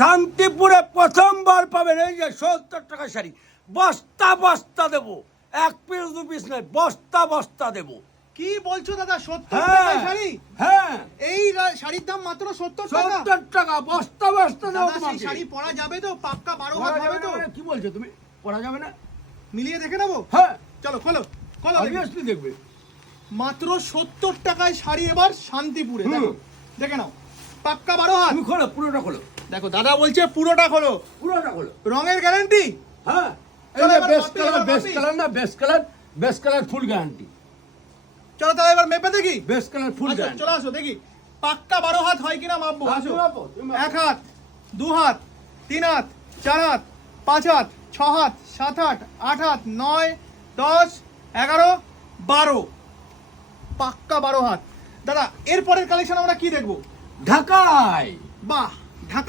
শান্তিপুরে প্রথমবার পাবেন এই যে ৭০ টাকা শাড়ি, বস্তা বস্তা দেবো, 1 পিস 2 পিস নয়, বস্তা বস্তা দেবো। কি বলছো দাদা, 70 হ্যাঁ টাকায় শাড়ি? হ্যাঁ, এই শাড়ির দাম মাত্র 70 টাকা। ৭০ টাকা বস্তা বস্তা দেবো দাদা সেই তোমাকে। শাড়ি পরা যাবে তো? পাক্কা 12 পরা হাত যাবে হবে না তো? মানে কি বলছো তুমি? পরা যাবে না? মিলিয়ে দেখে নেবো? হ্যাঁ, চলো খোলো খোলো দেখি। অবভিয়াসলি দেখবে। মাত্র 70 টাকায় শাড়ি এবার শান্তিপুরে। হুম। দেখো দেখে নাও, পাক্কা 12 হাত। তুমি খোলো, পুরোটা খোলো, দেখো দাদা বলছে পুরোটা খোলো, পুরোটা খোলো। রঙের গ্যারান্টি। হ্যাঁ, এই চলো যে এবার বেস্ট মাপি, কালার, এবার বেস্ট মাপি। কালার না, বেস্ট কালার ফুল গ্যারান্টি, চলো তাহলে এবার মেপে দেখি। বেস্ট কালার ফুল আচ্ছা, গ্যারান্টি। চলে আসো দেখি পাক্কা 12 হাত হয় কিনা মাপবো। আসো, 1 হাত, 2 হাত, 3 হাত, 4 হাত, 5 হাত, 6 হাত, 7 হাত, 8 হাত, 9, 10, 11, 12, পাক্কা 12 হাত। দাদা এরপরের কালেকশন আমরা কি দেখবো? ঢাকায় বাহ, ঢাকা